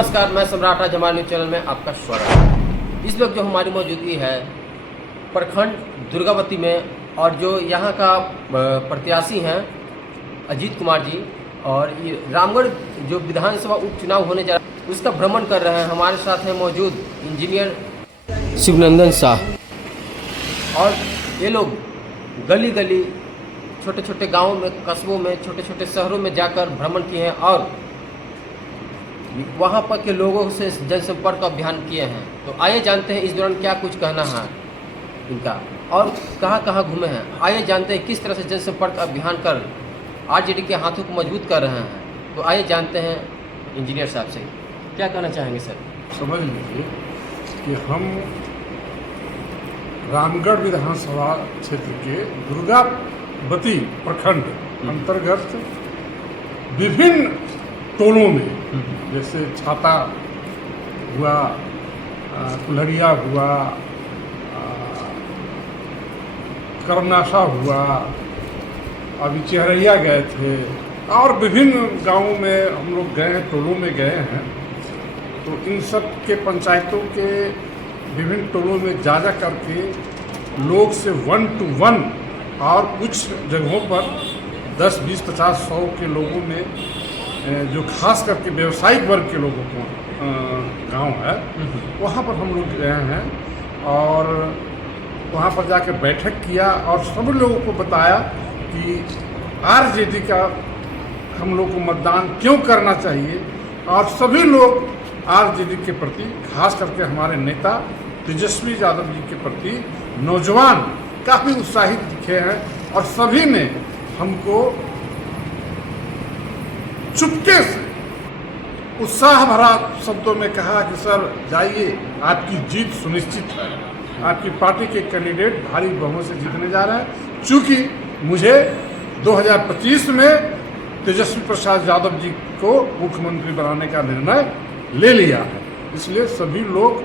नमस्कार, मैं सम्राट आज हमारे न्यूज चैनल में आपका स्वागत है। इस वक्त जो हमारी मौजूदगी है प्रखंड दुर्गावती में, और जो यहाँ का प्रत्याशी हैं अजीत कुमार जी, और ये रामगढ़ जो विधानसभा उपचुनाव होने जा रहा है उसका भ्रमण कर रहे हैं। हमारे साथ हैं मौजूद इंजीनियर शिवनंदन शाह, और ये लोग गली गली, छोटे छोटे गाँवों में, कस्बों में, छोटे छोटे शहरों में जाकर भ्रमण किए हैं और वहाँ पर के लोगों से जनसंपर्क अभियान किए हैं। तो आइए जानते हैं इस दौरान क्या कुछ कहना है इनका और कहाँ कहाँ घूमे हैं। आइए जानते हैं किस तरह से जनसंपर्क अभियान कर आरजेडी के हाथों को मजबूत कर रहे हैं। तो आइए जानते हैं इंजीनियर साहब से क्या कहना चाहेंगे सर। समझ लीजिए कि हम रामगढ़ विधानसभा क्षेत्र के दुर्गावती प्रखंड अंतर्गत विभिन्न टोलों में, जैसे छाता हुआ, कुल्हड़िया हुआ, करमनाशा हुआ, अभी चेहरैया गए थे और विभिन्न गांवों में हम लोग गए हैं, टोलों में गए हैं। तो इन सब के पंचायतों के विभिन्न टोलों में जा करके लोग से 1 to 1 और कुछ जगहों पर 10, 20, 50, 100 के लोगों में जो खास करके व्यवसायिक वर्ग के लोगों को गांव है, वहाँ पर हम लोग गए हैं और वहाँ पर जाकर बैठक किया और सब लोगों को बताया कि आरजेडी का हम लोग को मतदान क्यों करना चाहिए। और सभी लोग आरजेडी के प्रति, खास करके हमारे नेता तेजस्वी यादव जी के प्रति नौजवान काफ़ी उत्साहित दिखे हैं और सभी ने हमको चुपके से उत्साह भरा शब्दों में कहा कि सर जाइए, आपकी जीत सुनिश्चित है, आपकी पार्टी के कैंडिडेट भारी बहुमत से जीतने जा रहे हैं। चूँकि मुझे 2025 में तेजस्वी प्रसाद यादव जी को मुख्यमंत्री बनाने का निर्णय ले लिया है, इसलिए सभी लोग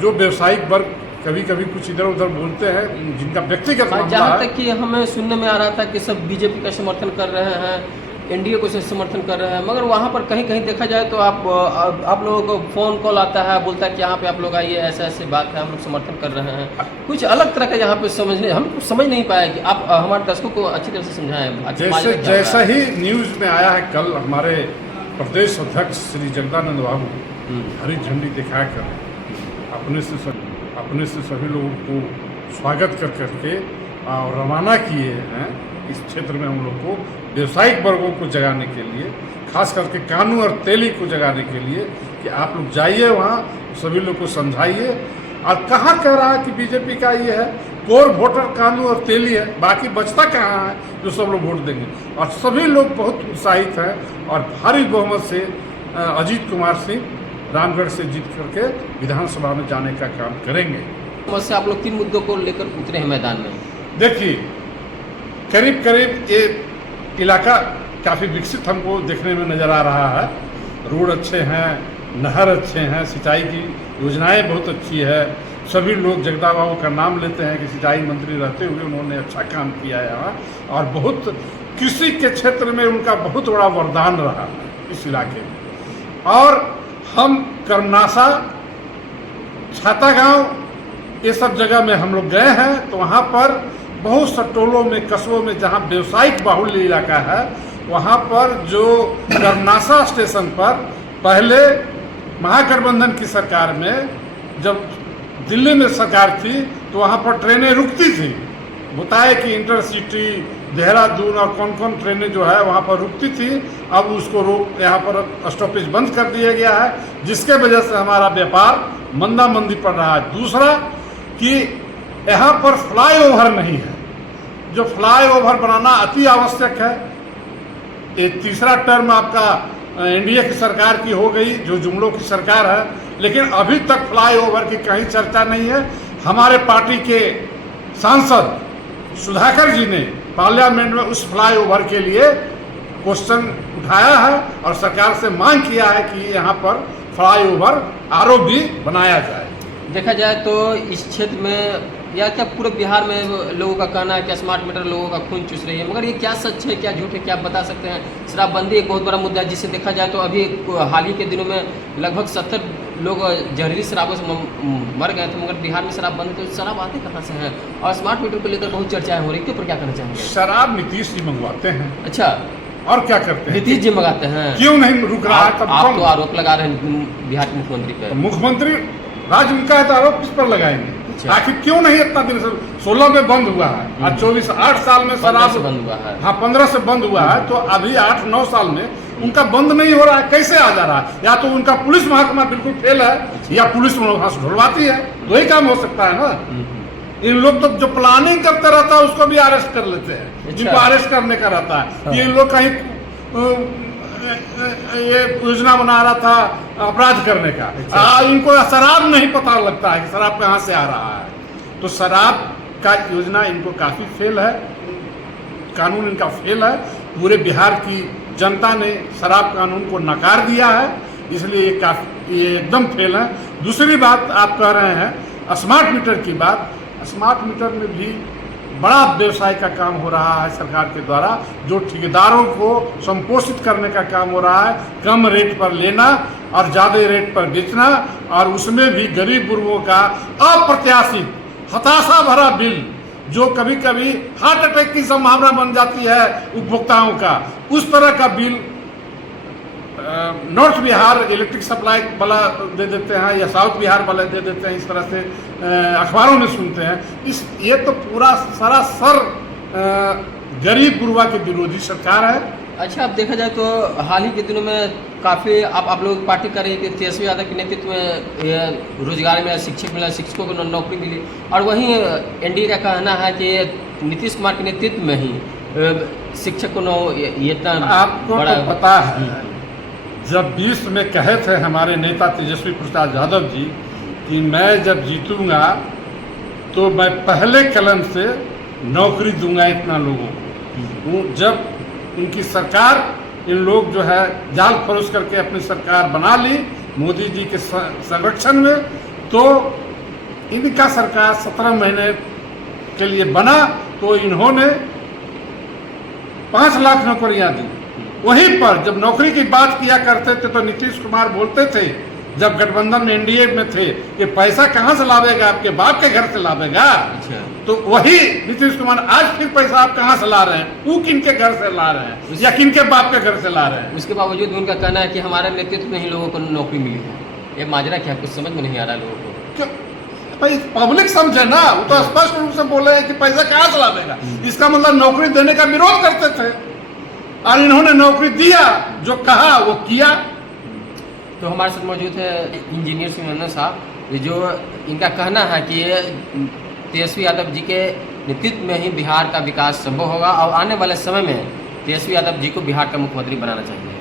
जो व्यवसायिक वर्ग कभी कभी कुछ इधर उधर बोलते हैं, जिनका व्यक्तिगत जहाँ तक कि हमें सुनने में आ रहा था कि सब बीजेपी का समर्थन कर रहे हैं, एनडीए को समर्थन कर रहे हैं, मगर वहाँ पर कहीं कहीं देखा जाए तो आप लोगों को फ़ोन कॉल आता है, बोलता है कि यहाँ पे आप लोग आइए, ऐसा ऐसी बात है, हम लोग समर्थन कर रहे हैं। कुछ अलग तरह का यहाँ पे हम समझ नहीं पाए कि आप हमारे दर्शकों को अच्छी तरह से समझाएं। जैसा ही न्यूज़ में आया है, कल हमारे प्रदेश अध्यक्ष श्री जगदानंद बाबू हरी झंडी दिखाकर अपने से सभी लोगों को स्वागत कर करके और रवाना किए हैं इस क्षेत्र में हम लोग को व्यवसायिक वर्गों को जगाने के लिए, खास करके कानू और तेली को जगाने के लिए कि आप लोग जाइए वहाँ, सभी लोग को समझाइए। और कहाँ कह रहा है कि बीजेपी का ये है, कोर वोटर कानू और तेली है, बाकी बचता कहाँ है जो सब लोग वोट देंगे। और सभी लोग बहुत उत्साहित हैं और भारी बहुमत से अजीत कुमार सिंह रामगढ़ से जीत करके विधानसभा में जाने का काम करेंगे। से आप लोग 3 मुद्दों को लेकर उतरे हैं मैदान में। देखिए, करीब करीब ये इलाका काफ़ी विकसित हमको देखने में नज़र आ रहा है। रोड अच्छे हैं, नहर अच्छे हैं, सिंचाई की योजनाएं बहुत अच्छी है। सभी लोग जगदा बाबू का नाम लेते हैं कि सिंचाई मंत्री रहते हुए उन्होंने अच्छा काम किया है यहाँ, और बहुत कृषि के क्षेत्र में उनका बहुत बड़ा वरदान रहा है इस इलाके में। और हम करमनाशा, छाता गाँव, ये सब जगह में हम लोग गए हैं, तो वहाँ पर बहुत सा टोलों में, कस्बों में जहाँ व्यवसायिक बाहुल्य इलाका है, वहाँ पर जो करमनाशा स्टेशन पर पहले महागठबंधन की सरकार में, जब दिल्ली में सरकार थी, तो वहाँ पर ट्रेनें रुकती थी। बताए कि इंटरसिटी, देहरादून और कौन कौन ट्रेनें जो है वहाँ पर रुकती थी, अब उसको यहाँ पर स्टॉपेज बंद कर दिया गया है, जिसके वजह से हमारा व्यापार मंदी पड़ रहा है। दूसरा कि यहाँ पर फ्लाईओवर नहीं है, जो फ्लाईओवर बनाना अति आवश्यक है। ये तीसरा टर्म आपका एनडीए की सरकार की हो गई, जो जुमलों की सरकार है, लेकिन अभी तक फ्लाईओवर की कहीं चर्चा नहीं है। हमारे पार्टी के सांसद सुधाकर जी ने पार्लियामेंट में उस फ्लाईओवर के लिए क्वेश्चन उठाया है और सरकार से मांग किया है कि यहाँ पर फ्लाईओवर आरओबी बनाया जाए। देखा जाए तो इस क्षेत्र में या क्या पूरे बिहार में लोगों का कहना है कि स्मार्ट मीटर लोगों का खून चूस रही है, मगर ये क्या सच है क्या झूठ है, क्या आप बता सकते हैं? शराबबंदी एक बहुत बड़ा मुद्दा है, जिसे देखा जाए तो अभी हाल ही के दिनों में लगभग 70 लोग जहरीली शराबों से मर गए थे, मगर बिहार में शराब बंद है, तो शराब आते कहाँ से हैं? और स्मार्ट मीटर को लेकर बहुत चर्चाएं हो रही है, इसके ऊपर क्या कहना चाहेंगे? शराब नीतीश जी मंगवाते हैं। अच्छा, और क्या करते हैं? नीतीश जी मंगाते हैं? क्यों नहीं रुक रहा है? तब आप कौन? तो आरोप लगा रहे हैं बिहार के मुख्यमंत्री पर। मुख्यमंत्री राज्य उनका है तो आरोप किस पर लगाएंगे? अच्छा। आखिर क्यों नहीं इतना दिन से 16 में बंद हुआ है और 24 8 साल में 15 शराब से बंद हुआ है। हाँ 15 से बंद हुआ है, तो अभी 8-9 साल में उनका बंद नहीं हो रहा है, कैसे आ जा रहा है? या तो उनका पुलिस महकमा बिल्कुल फेल है या पुलिस वहां से ढुलवाती है, दो ही काम हो सकता है ना। इन लोग तो जो प्लानिंग करते रहता है उसको भी अरेस्ट कर लेते हैं, अच्छा। जिनको अरेस्ट करने का रहता है। हाँ। ये इन लोग कहीं ये योजना बना रहा था अपराध करने का। अच्छा। इनको शराब नहीं पता लगता है कि शराब कहाँ से आ रहा है, तो शराब का योजना इनको काफी फेल है, कानून इनका फेल है। पूरे बिहार की जनता ने शराब कानून को नकार दिया है, इसलिए ये एकदम फेल है। दूसरी बात आप कह रहे हैं स्मार्ट मीटर की बात, स्मार्ट मीटर में भी बड़ा व्यवसाय का काम हो रहा है सरकार के द्वारा, जो ठेकेदारों को संपोषित करने का काम हो रहा है, कम रेट पर लेना और ज़्यादा रेट पर बेचना, और उसमें भी गरीब गुरुओं का अप्रत्याशित हताशा भरा बिल, जो कभी कभी हार्ट अटैक की संभावना बन जाती है उपभोक्ताओं का, उस तरह का bill north Bihar electric supply वाला दे देते हैं या साउथ बिहार वाले दे देते हैं, इस तरह से अखबारों में सुनते हैं। ये तो पूरा सरासर गरीब गुरुआ के विरोधी सरकार है। अच्छा, अब देखा जाए तो हाल ही के दिनों में काफ़ी आप लोग पार्टी कर रही है कि तेजस्वी यादव के नेतृत्व में रोजगार मिला, शिक्षक मिला, शिक्षकों को नौकरी मिली, और वहीं एनडीए का कहना है कि नीतीश कुमार के नेतृत्व में ही शिक्षक को ये इतना आपको तो पता है, जब 20 में कहे थे हमारे नेता तेजस्वी प्रसाद यादव जी कि मैं जब जीतूंगा तो मैं पहले कलम से नौकरी दूंगा इतना लोगों को। जब उनकी सरकार, इन लोग जो है जाल फरोश करके अपनी सरकार बना ली मोदी जी के संरक्षण में, तो इनका सरकार 17 महीने के लिए बना तो इन्होंने 5 लाख नौकरियां दी। वहीं पर जब नौकरी की बात किया करते थे तो नीतीश कुमार बोलते थे, जब गठबंधन में एनडीए में थे, कि पैसा कहाँ से लावेगा, आपके बाप के घर से लावेगा। अच्छा। तो वही नीतीश कुमार आज फिर पैसा आप कहाँ से ला रहे हैं? वो किनके घर से ला रहे हैं या किनके बाप के घर से ला रहे हैं? उसके बावजूद भी उनका कहना है कि हमारे नेतृत्व में ही लोगों को नौकरी मिली है। ये माजरा क्या, कुछ समझ में नहीं आ रहा है लोगों को। क्यों भाई, पब्लिक समझे ना, वो तो स्पष्ट रूप से बोले हैं कि पैसा कहाँ से लावेगा। इसका मतलब नौकरी देने का विरोध करते थे और इन्होंने नौकरी दिया, जो कहा वो किया। तो हमारे साथ मौजूद है इंजीनियर सुमन साहब, जो इनका कहना है कि तेजस्वी यादव जी के नेतृत्व में ही बिहार का विकास संभव होगा और आने वाले समय में तेजस्वी यादव जी को बिहार का मुख्यमंत्री बनाना चाहिए।